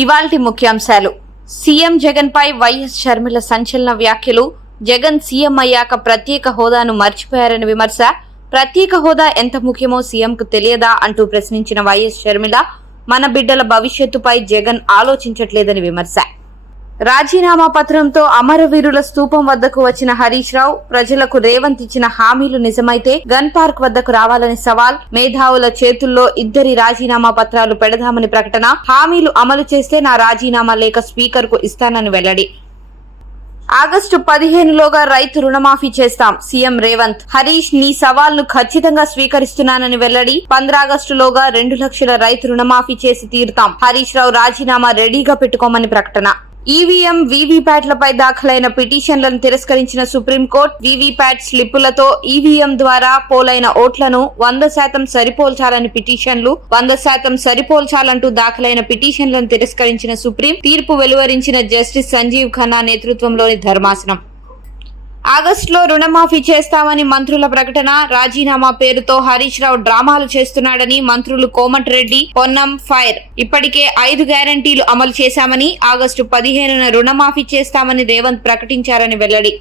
ఇవాల్టి ముఖ్యాంశాలు. సీఎం జగన్ పై వైఎస్ షర్మిల సంచలన వ్యాఖ్యలు. జగన్ సీఎం అయ్యాక ప్రత్యేక హోదాను మర్చిపోయారని విమర్శ. ప్రత్యేక హోదా ఎంత ముఖ్యమో సీఎంకు తెలియదా అంటూ ప్రశ్నించిన వైఎస్ షర్మిల, మన బిడ్డల భవిష్యత్తుపై జగన్ ఆలోచించట్లేదని విమర్శ. రాజీనామా పత్రంతో అమరవీరుల స్తూపం వద్దకు వచ్చిన హరీష్ రావు, ప్రజలకు రేవంత్ ఇచ్చిన హామీలు నిజమైతే గన్ పార్క్ వద్దకు రావాలని సవాల్. మేధావుల చేతుల్లో 2 రాజీనామా పత్రాలు పెడదామని ప్రకటన. హామీలు అమలు చేస్తే నా రాజీనామా లేఖ స్పీకర్ కు ఇస్తానని వెల్లడి. ఆగస్టు 15లోగా రైతు రుణమాఫీ చేస్తాం సీఎం రేవంత్. హరీష్, నీ సవాల్ను ఖచ్చితంగా స్వీకరిస్తున్నానని వెల్లడి. 15 ఆగస్టులోగా 2 లక్షల రైతు రుణమాఫీ చేసి తీరుతాం. హరీష్ రావు రాజీనామా రెడీగా పెట్టుకోమని ప్రకటన. ఈవీఎం, వీవీప్యాట్లపై దాఖలైన పిటిషన్లను తిరస్కరించిన సుప్రీంకోర్టు. వీవీప్యాట్ స్లిప్పులతో ఈవీఎం ద్వారా పోలైన ఓట్లను 100% సరిపోల్చాలని పిటిషన్లు. 100% సరిపోల్చాలంటూ దాఖలైన పిటిషన్లను తిరస్కరించిన సుప్రీం. తీర్పు వెలువరించిన జస్టిస్ సంజీవ్ ఖన్నా నేతృత్వంలోని ధర్మాసనం. ఆగస్టులో రుణమాఫీ చేస్తామని మంత్రుల ప్రకటన. రాజీనామా పేరుతో హరీష్ రావు డ్రామాలు చేస్తున్నాడని మంత్రులు కోమటిరెడ్డి, పొన్నం ఫైర్. ఇప్పటికే 5 గ్యారంటీలు అమలు చేశామని, ఆగస్టు 15న రుణమాఫీ చేస్తామని రేవంత్ ప్రకటించారని వెల్లడి.